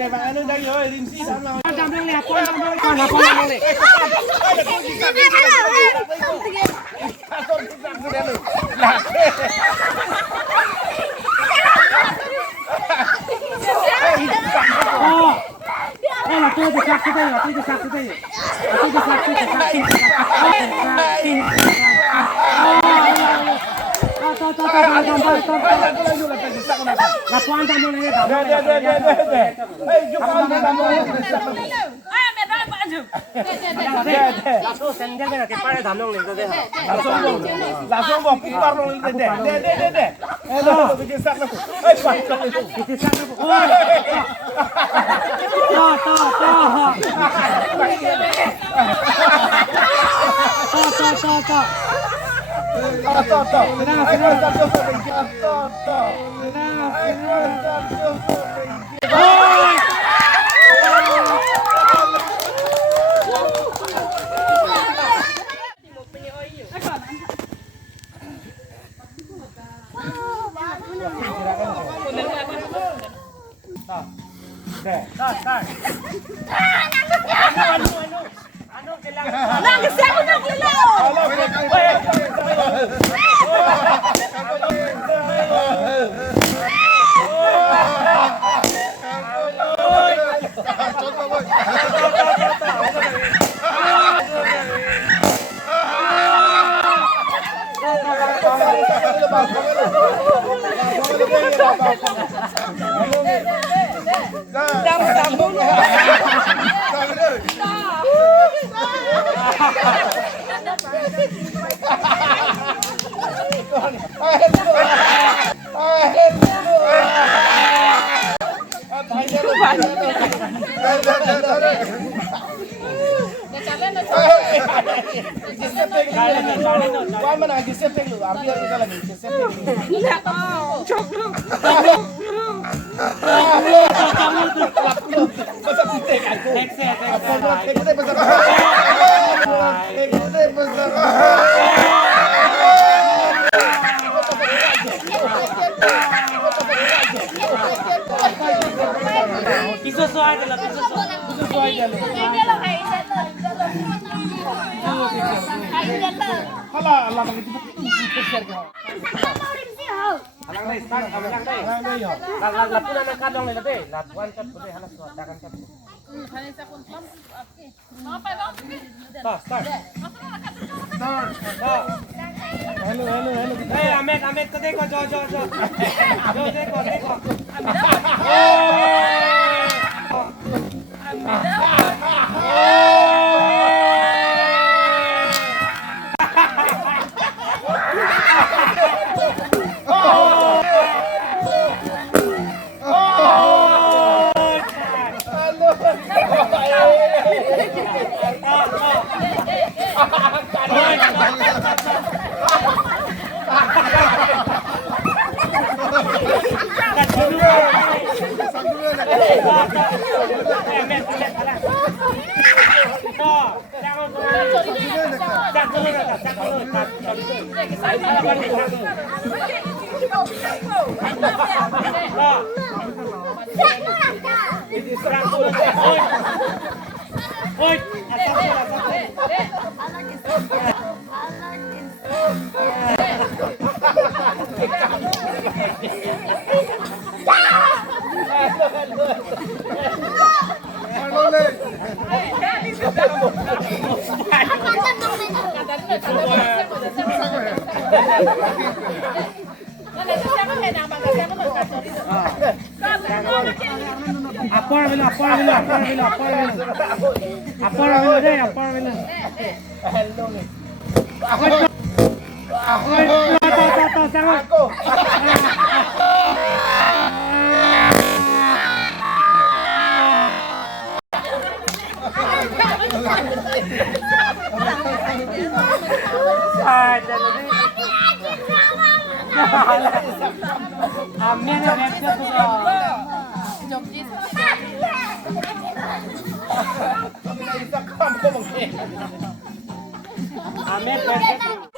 Kể bạn anh đây rồi, Linh Si đã nào. Làm luôn nè, con làm luôn nè. Đây là tôi được sạc cái đây là tôi được sạc cái đây. Tôi được sạc La puanta non è da. Langsung sendal dengan kepala damong nih tuh. Langsung mau pupar lo ini deh. Hello, bikin sak aku. Bikin sak aku. Amet, देखो जो देखो Amin.